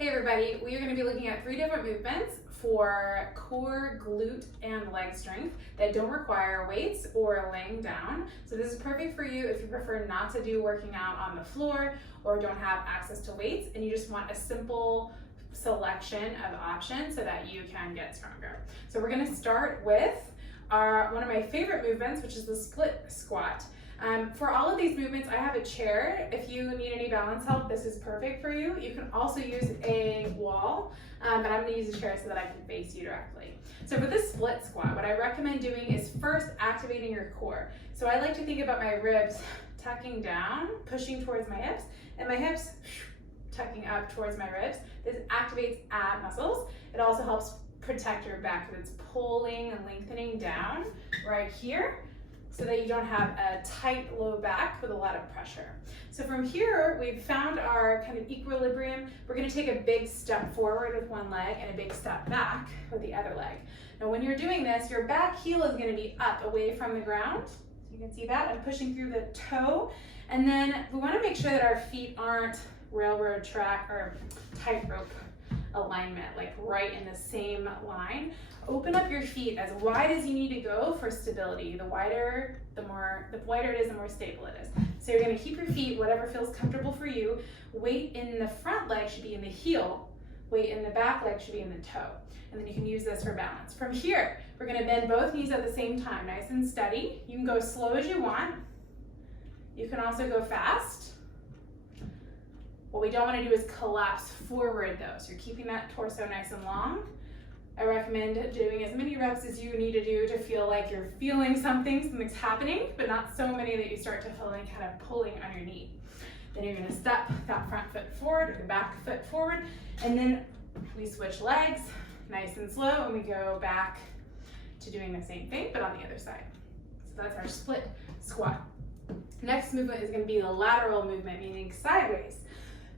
Hey everybody, we are going to be looking at 3 different movements for core, glute, and leg strength that don't require weights or laying down. So this is perfect for you if you prefer not to do working out on the floor or don't have access to weights and you just want a simple selection of options so that you can get stronger. So we're going to start with one of my favorite movements, which is the split squat. For all of these movements, I have a chair. If you need any balance help, this is perfect for you. You can also use a wall, but I'm going to use a chair so that I can face you directly. So for this split squat, what I recommend doing is first activating your core. So I like to think about my ribs tucking down, pushing towards my hips, and my hips tucking up towards my ribs. This activates ab muscles. It also helps protect your back because it's pulling and lengthening down right here, so that you don't have a tight low back with a lot of pressure. So from here, we've found our kind of equilibrium. We're gonna take a big step forward with one leg and a big step back with the other leg. Now when you're doing this, your back heel is gonna be up away from the ground. So you can see that, I'm pushing through the toe. And then we wanna make sure that our feet aren't railroad track or tightrope alignment, like right in the same line. Open up your feet as wide as you need to go for stability. The wider it is, the more stable it is. So you're gonna keep your feet, whatever feels comfortable for you. Weight in the front leg should be in the heel. Weight in the back leg should be in the toe. And then you can use this for balance. From here, we're gonna bend both knees at the same time, nice and steady. You can go as slow as you want. You can also go fast. What we don't wanna do is collapse forward though. So you're keeping that torso nice and long. I recommend doing as many reps as you need to do to feel like you're feeling something's happening, but not so many that you start to feel like kind of pulling on your knee. Then you're gonna step that front foot forward or the back foot forward, and then we switch legs, nice and slow, and we go back to doing the same thing, but on the other side. So that's our split squat. Next movement is gonna be the lateral movement, meaning sideways.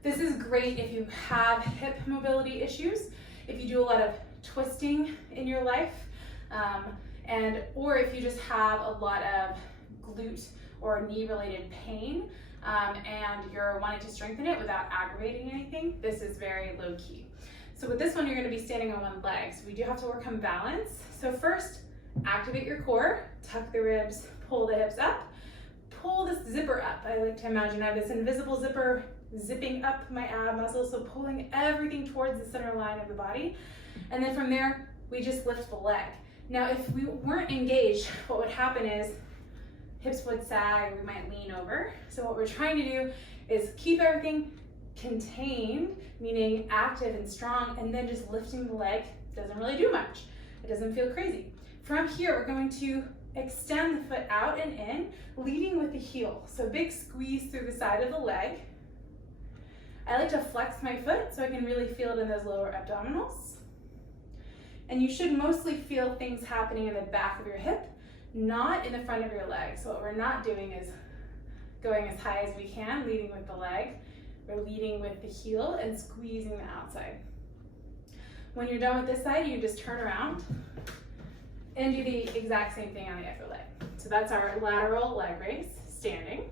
This is great if you have hip mobility issues, if you do a lot of twisting in your life, or if you just have a lot of glute or knee related pain and you're wanting to strengthen it without aggravating anything, this is very low key. So with this one, you're going to be standing on one leg, so we do have to work on balance. So first, activate your core, tuck the ribs, pull the hips up, pull this zipper up. I like to imagine I have this invisible zipper zipping up my ab muscles, so pulling everything towards the center line of the body. And then from there, we just lift the leg. Now, if we weren't engaged, what would happen is hips would sag, we might lean over. So what we're trying to do is keep everything contained, meaning active and strong, and then just lifting the leg doesn't really do much. It doesn't feel crazy. From here, we're going to extend the foot out and in, leading with the heel. So big squeeze through the side of the leg. I like to flex my foot so I can really feel it in those lower abdominals. And you should mostly feel things happening in the back of your hip, not in the front of your leg. So what we're not doing is going as high as we can, leading with the leg. We're leading with the heel and squeezing the outside. When you're done with this side, you just turn around and do the exact same thing on the other leg. So that's our lateral leg raise, standing.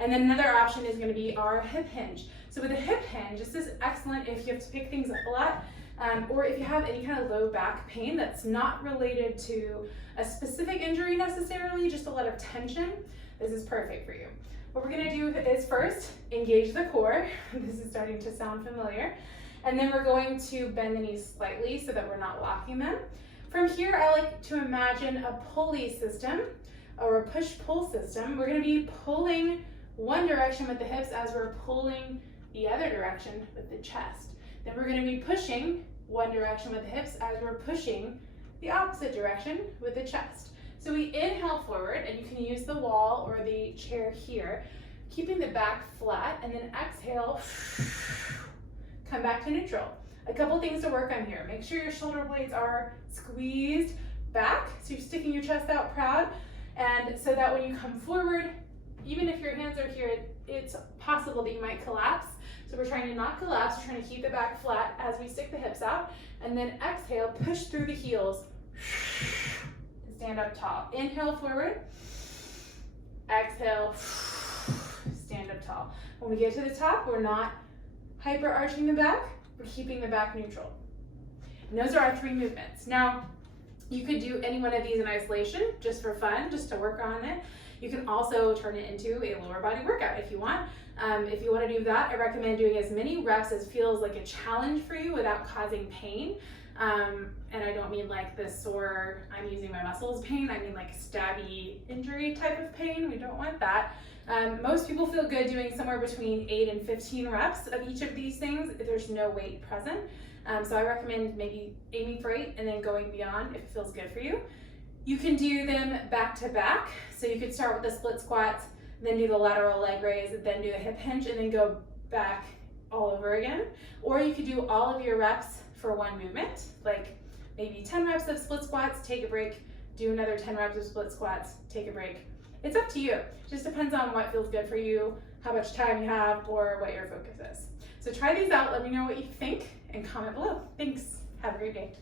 And then another option is going to be our hip hinge. So with a hip hinge, this is excellent if you have to pick things up a lot, or if you have any kind of low back pain that's not related to a specific injury necessarily, just a lot of tension. This is perfect for you. What we're going to do is first engage the core. This is starting to sound familiar. And then we're going to bend the knees slightly so that we're not locking them. From here, I like to imagine a pulley system or a push-pull system. We're going to be pulling one direction with the hips as we're pulling the other direction with the chest. Then we're going to be pushing one direction with the hips as we're pushing the opposite direction with the chest. So we inhale forward, and you can use the wall or the chair here, keeping the back flat, and then exhale, come back to neutral. A couple things to work on here. Make sure your shoulder blades are squeezed back, so you're sticking your chest out proud, and so that when you come forward, even if your hands are here, it's possible that you might collapse. So we're trying to not collapse, we're trying to keep the back flat as we stick the hips out, and then exhale, push through the heels to stand up tall. Inhale forward, exhale, stand up tall. When we get to the top, we're not hyper arching the back, keeping the back neutral. And those are our 3 movements. Now, you could do any one of these in isolation, just for fun, just to work on it. You can also turn it into a lower body workout if you want. If you want to do that, I recommend doing as many reps as feels like a challenge for you without causing pain. And I don't mean like this sore, I'm using my muscles pain, I mean like stabby injury type of pain. We don't want that. Most people feel good doing somewhere between 8 and 15 reps of each of these things if there's no weight present. So I recommend maybe aiming for 8 and then going beyond if it feels good for you. You can do them back to back. So you could start with the split squats, then do the lateral leg raise, then do the hip hinge, and then go back all over again. Or you could do all of your reps for one movement, like maybe 10 reps of split squats, take a break, do another 10 reps of split squats, take a break. It's up to you. It just depends on what feels good for you, how much time you have, or what your focus is. So try these out, let me know what you think, and comment below. Thanks. Have a great day.